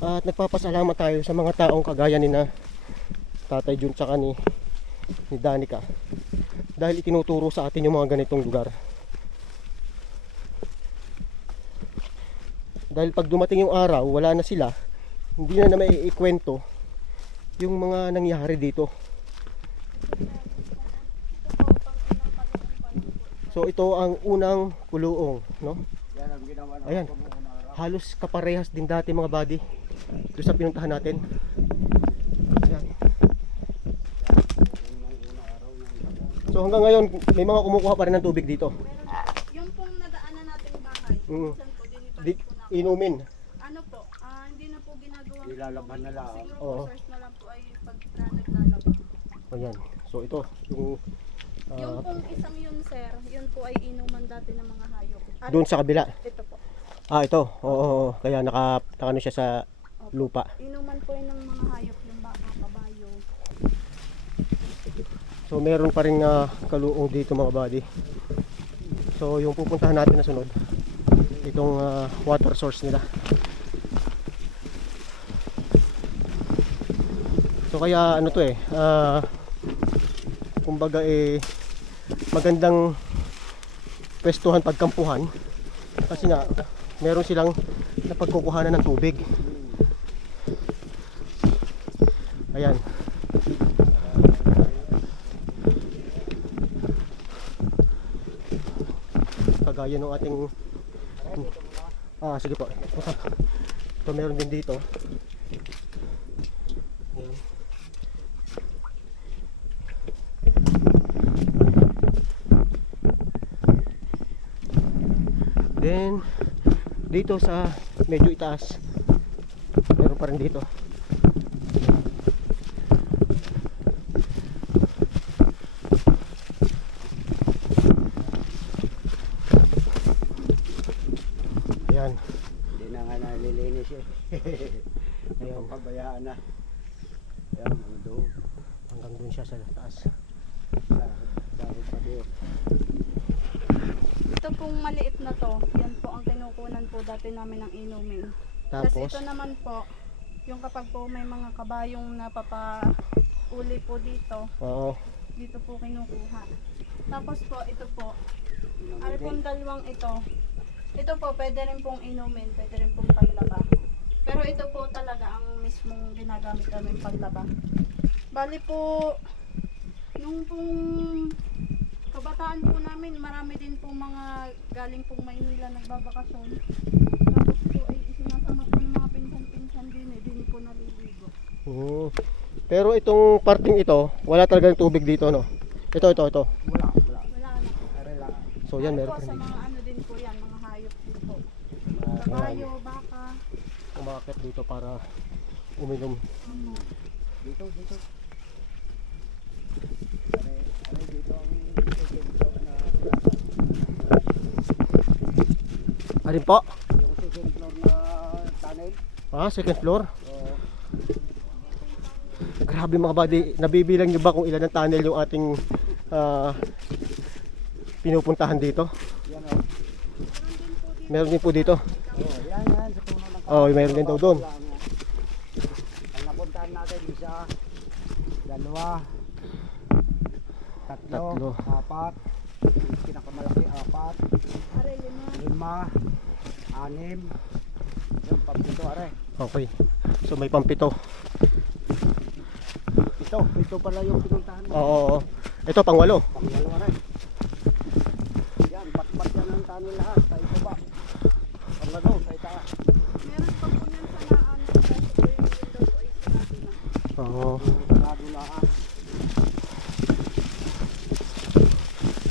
At nagpapasalamat tayo sa mga taong kagaya ni na Tatay Jun tsaka ni, ni Danica. Dahil itinuturo sa atin yung mga ganitong lugar. Dahil pag dumating yung araw, wala na sila, hindi na na may ikwento yung mga nangyari dito. So ito ang unang kuluong, no? Ayan. Halos kaparehas din dati mga buddy. Doon sa pinuntahan natin. Ayan. So hanggang ngayon, may mga kumukuha pa rin ng tubig dito. Yung pong nadaanan nating bahay, Mm. po din Di, inumin. Ano po, ah, hindi na po ginagawa. Nilalabhan na lang. Siguro Oo. po na lang po ay pag na naglalaba. Ayan. So ito, yung yung ah, pong isang yun sir, yun po ay inuman dati ng mga hayop. At doon sa kabila. ito po. Ah, ito. Oo, oo, oo. Kaya naka, nakano siya sa Opo. lupa. Inuman po yun ng mga hayop, yung baka, kabayo. So meron pa rin uh, kaluong dito mga buddy. So yung pupuntahan natin na sunod, itong ah, water source nila. So kaya ano to eh, ah, kumbaga eh magandang pwestuhan pagkampuhan kasi nga meron silang napagkukuhanan ng tubig. Ayan. kagaya ng ating ah sige po. Ito meron din dito. Then dito sa medyo itaas. Meron pa rin dito ayan Hindi na nga eh. Ayan. Pabayaan na. Yan, ang doon. hanggang dun siya sa taas Dahil pa doon. Ito pong maliit na to, yan po ang kinukunan po dati namin ng inumin. Tapos tapos ito naman po, yung kapag po may mga kabayong napapauli po dito, oo dito po kinukuha. Tapos po, ito po, ano pong dalawang ito, ito po pwede rin pong inumin, pwede rin pong paglaba. Pero ito po talaga ang mismong ginagamit namin paglaba. Bali po, nung pong kabataan po namin, marami din po mga galing pong Maynila nagbabakasyon. Tapos po ay isinasama po ng mga pinsan-pinsan din eh, din po naliligo. Mm. Pero itong parting ito, wala talagang tubig dito, no? Ito, ito, ito. Wala, wala. Wala na. So yan, meron po, pa sa rin dito. mga ano din po yan, mga hayop din po. Mga- Kabayo, baka. Umakit dito para uminom. Dito, dito. Are, Alin po? yung second floor na tunnel. Ah, second floor. Oo. Grabe mga buddy, nabibilang niyo ba kung ilan ang tunnel yung ating ah, pinupuntahan dito? yan o. Meron din po dito. Oh, yan yan ng Oh, mayroon din daw doon. Ang napuntahan natin isa, dalawa, tatlo, Tatlo. apat, pinakamalaki apat, Are, na. lima, anim, yung pampito are. Okay. So may pampito. Ito, ito pala yung pinuntahan mo. Oo, oo. Ito pangwalo. Pangalawa are. Yan, patpat yan ang tunnel lahat, sa ito ba? Pangalawa, sa itaas. Meron pa po niyan sa naan ng kaso po yung window po ay sinabi na. Lahat.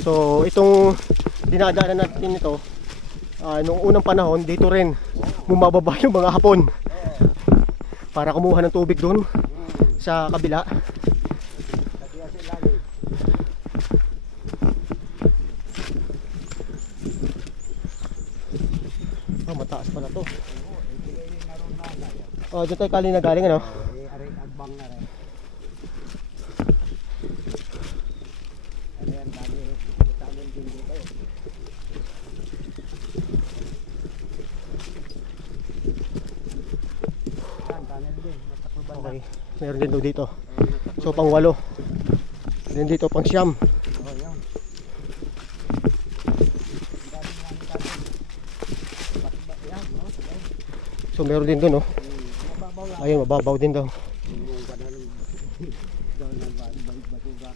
So itong dinadaanan natin ito, ah, nung unang panahon dito rin bumababa yung mga hapon para kumuha ng tubig doon sa kabila. Oh, mataas pala to. Oh, dito tayo kali na galing ano? Eh, rin. Ano yan, dami, dami din dito. tunnel din. Natakbo banda. Okay. Meron din daw dito. So pang walo. Then dito pang siyam. Oh, yan. Yan. So meron din doon, no? Hmm. Ayun, mababaw din daw. Yung kanal doon ng balik basura.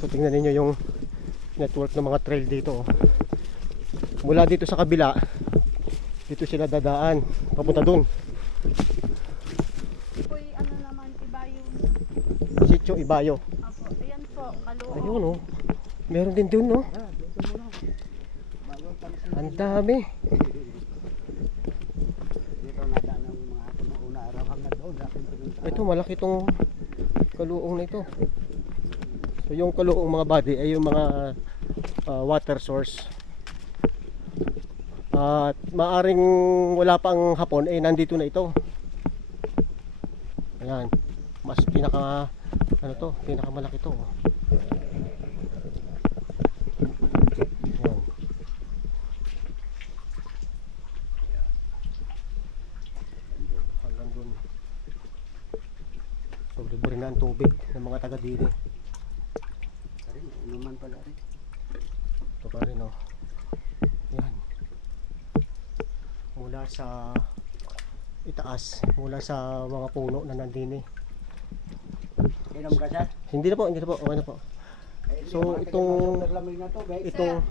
So, tingnan ninyo yung network ng mga trail dito. oh. Mula dito sa kabila, dito sila dadaan. Papunta doon. Uy, ano naman, iba yung... Sitio Ibayo. Apo, ayan po, kaluo. Ayun, oh. Meron din doon, no? Ah, pansin. Ang dami. Dito nadaan ng mga hapon ng una araw hanggang doon. Dapat pinunta. Ito, malaki itong kaluong na ito. So, yung kaluong mga body ay yung mga ah, water source. At maaring wala pang hapon, eh nandito na ito. Ayan. Mas pinaka, ano to, pinaka malaki to. Ayan. Hanggang dun. So, libre na ang tubig ng mga taga dito. Rin, inuman pala rin. Ito pa rin, oh. Yan. Mula sa itaas, mula sa mga puno na nandini. Inom ka siya? Hindi na po, hindi na po, okay na po. So, itong-. Itong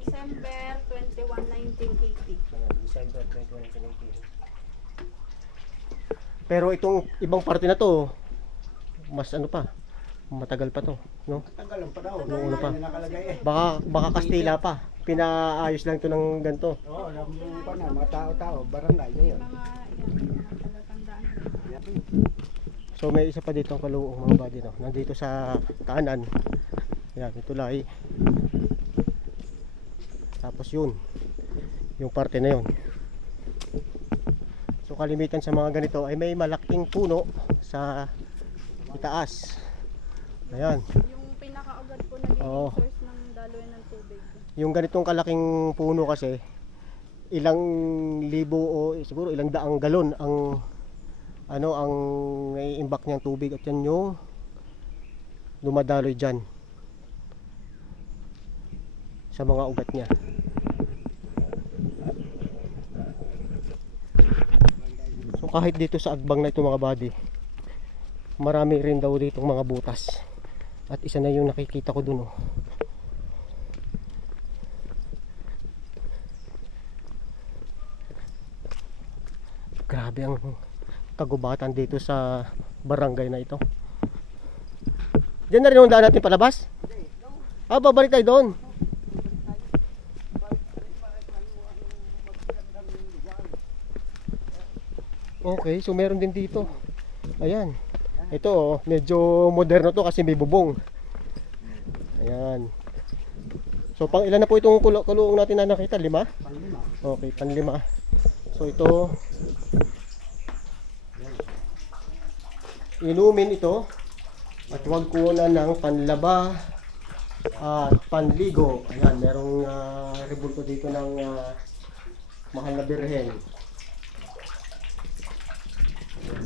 December 21, 1980. December 2019. Pero itong ibang parte na to, mas ano pa, matagal pa to, no? Tagal lang pa daw. Noong una pa. Nakalagay eh. Baka baka Kastila pa. Pinaayos lang to ng ganito. Oo, alam mo pa na, mga tao-tao, barangay na yun. So may isa pa dito ang kaluong mga body no. Nandito sa kanan. Yan, ito lay. Tapos yun. Yung parte na yun. So kalimitan sa mga ganito ay may malaking puno sa itaas. Ayan. Yung pinakaugad po naging Oo. source ng daloy ng tubig. Yung ganitong kalaking puno kasi ilang libo o siguro ilang daang galon ang ano ang naiimbak niyang tubig at yan yung dumadaloy dyan sa mga ugat niya so kahit dito sa agbang na ito mga body marami rin daw dito mga butas at isa na yung nakikita ko dun oh. Grabe ang kagubatan dito sa barangay na ito. Diyan na rin ang daan natin palabas? Ah, babalik tayo doon. Okay, so meron din dito. Ayan. Ito, oh, medyo moderno to kasi may bubong. Ayan. So, pang ilan na po itong kulo- kuluong natin na nakita? Lima? Panglima. Okay, panlima. So ito inumin ito at huwag kunan ng panlaba at panligo. Ayan, merong uh, rebulto dito ng ah, mahal na birhen. Ayan.